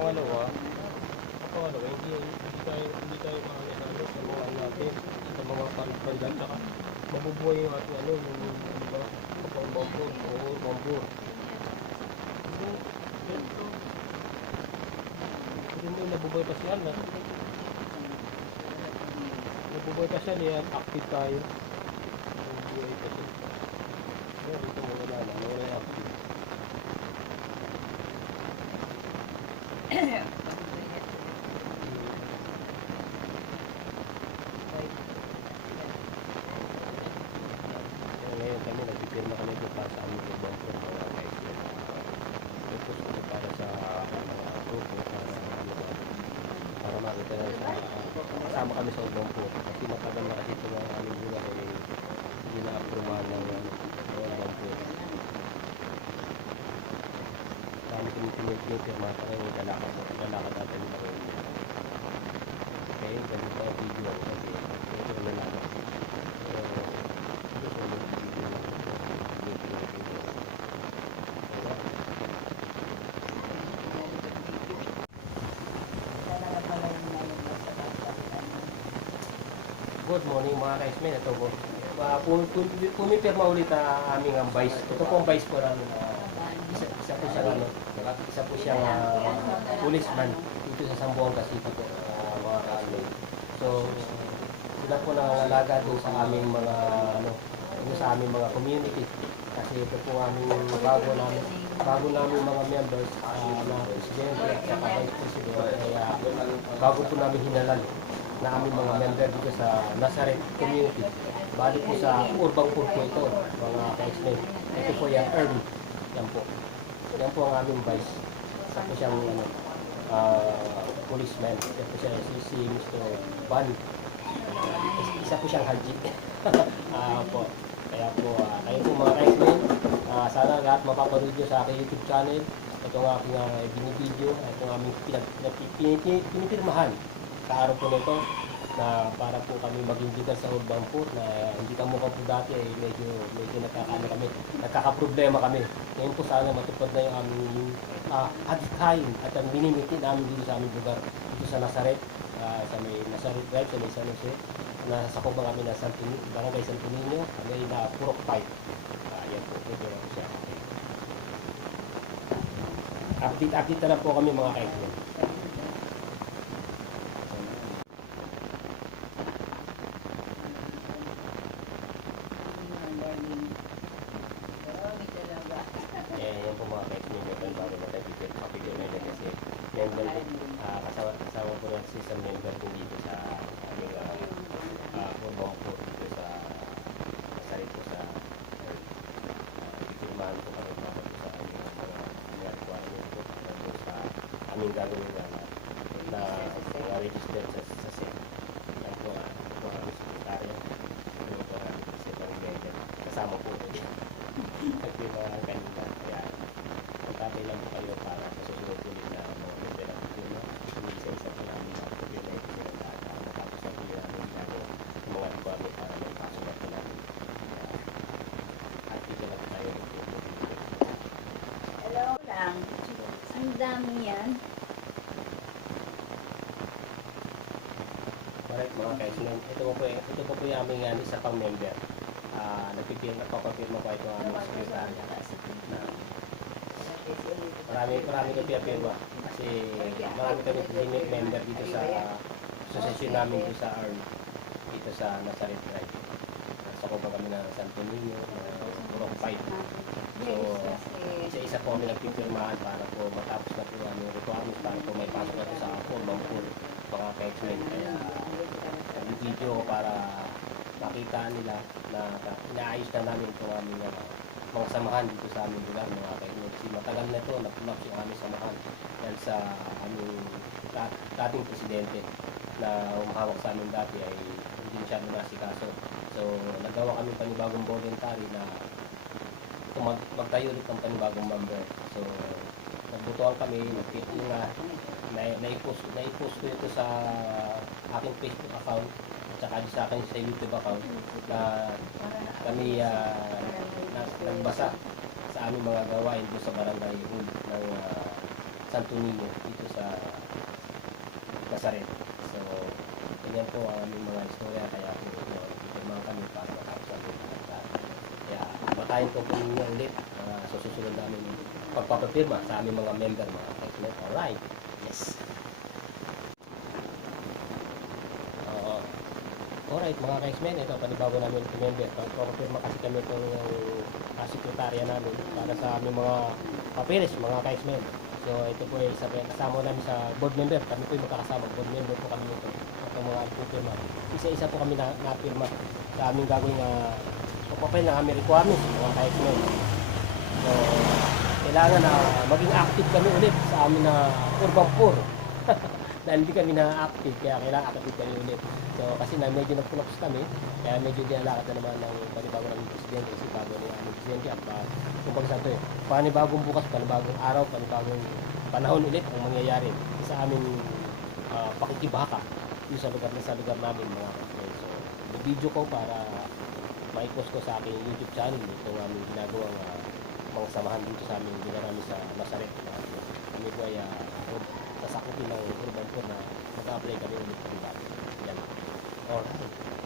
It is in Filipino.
pangalawa, hindi tayo makakasalo sa mga ano natin, sa mga pandan, saka mabubuhay yung ating ano, yung mga kapang bamboo, o bamboo. Hindi mo nabubuhay pa siya, nabubuhay pa siya, niya active tayo. Nabubuhay pa siya. So, ito mo wala yung active. Ngayon kami nagpipirma kami ito para sa aming ibang mga guys. Ito ko para sa mga grupo para makita na sa kasama kami sa ubang po. Kasi matagal na kasi ito ng aming buwan ay hindi na-approval ng ubang po. Kami pinipirma para yung lalakad natin na rin. Okay, ganito ang video ako kasi ito na lalakad. Good morning mga ka-ismen. Ito po. Pumipirma ulit aming vice. Ito po ang vice po namin. Isa po siyang policeman dito sa Zamboanga City po, mga ka-ismen. So, sila po nangangalaga doon sa aming mga mga community. Kasi ito po aming bago namin mga members na presidente at saka vice president. Kaya bago po namin hinalal na aming mga member dito sa Nazareth community. Bali po sa Urbang Purpo ito, mga ka-explain. Ito po yung Ernie. Yan po. Yan po ang aming vice. Isa po siyang policeman. Yan po siya si Mr. Van. Isa po siyang haji. Po. Kaya po, kayo po mga ka-explain. Sana lahat mapapanood nyo sa aking YouTube channel. Ito ang aking binibideo. Ito ang aming pinipirmahan sa araw po nito na para po kami maging legal sa Urbang po na hindi ka mukha po dati ay medyo nagkakaproblema kami. Ngayon po sana matupad na yung aming adhikain at ang minimiti namin dito sa aming lugar dito sa Nazareth, sa may Nazareth Drive, sa may San Jose, na sakupang kami na Barangay Santo Niño, kami na Purok 5. Yan po, ito na po siya. Update na lang po kami mga kaibigan. Yan po mga kaibigan, bago na tayo pipigil na yun kasi kasama po ng season member din dito sa aming Urbang po dito sa Nazareth po sa pipirmahan po kami sa aming mga requirement po sa aming gagawin na register sa SEC. Yan po mga sekretaryo kasama po rin nagpirmahan kanina. Kaya magkabay lang po kayo para sa susunod ulit na mga member ng pipirma. Isa-isa po namin na pipirma ito sila lahat. Matapos na po namin mga requirement para may pasok na po namin. At dito lang tayo. Hello lang. Ang dami yan. Alright mga kaisman, ito po yung aming isa pang member. Nagpapapirma pa ito ang aming sekretary. Marami ko pinapirma kasi marami kami limit member dito sa association namin dito sa ARM, dito sa Nazareth Drive. Sa kumpang kami ng Santo Niño, Purok 5. So, isa-isa po kami nagpipirmahan para po matapos na po aming requirements para po may pasok na po sa Urbang Pool, mga ka-explain. Kaya nag-video ko para makita nila na inaayos na namin itong aming mga samahan dito sa aming lugar, mga ka-explain. Kasi matagal na ito, napulaps yung aming samahan dahil sa aming dating presidente na umahawak sa amin dati ay hindi masyado nasikaso. So, nagawa kami panibagong voluntary na magtayo ulit ng panibagong member. So, nagbutuan kami, na-post ko ito sa aking Facebook account at saka sa akin sa YouTube account na kami nagbasa sa aming mga gawain doon sa barangay hall ng Santo Niño dito sa Nazaret. So, ganyan po ang aming mga istorya, kaya po ipirmahan kami para matapos ang pagkakataon. Kaya matayin po po ninyo ulit sa susunod namin pagpapapirma sa aming mga member, mga kaismen. Alright, yes. Alright, mga kaismen, ito panibago namin ito member. Pagpapapirma kasi kami itong sekretarya namin para sa aming mga papeles, mga kaismen. So ito po ay kasama namin sa board member. Kami po yung magkakasama. Board member po kami ito. Itong mga pirma. Isa-isa po kami na-pirma sa aming gagawing papel ng aming requirements, mga kaismen. So kailangan na maging active kami ulit sa amin na urban poor. Dahil hindi kami na-active, kaya kailangan active kami ulit. So kasi medyo nagpulapos kami, kaya medyo dinalakad na naman ng panibago ng presidente, kasi bago ng aming presidente at kumbaga sa ito panibagong bukas, panibagong araw, panibagong panahon ulit ang mangyayari sa aming pakikibaka sa lugar namin, mga kapatid. So video ko para ma-post ko sa aking YouTube channel itong aming ginagawang mga samahan dito sa aming lugar namin sa Nazaret. Kami po ay sasakupin ng urban po na mag-apply kami ulit. Yan. Alright.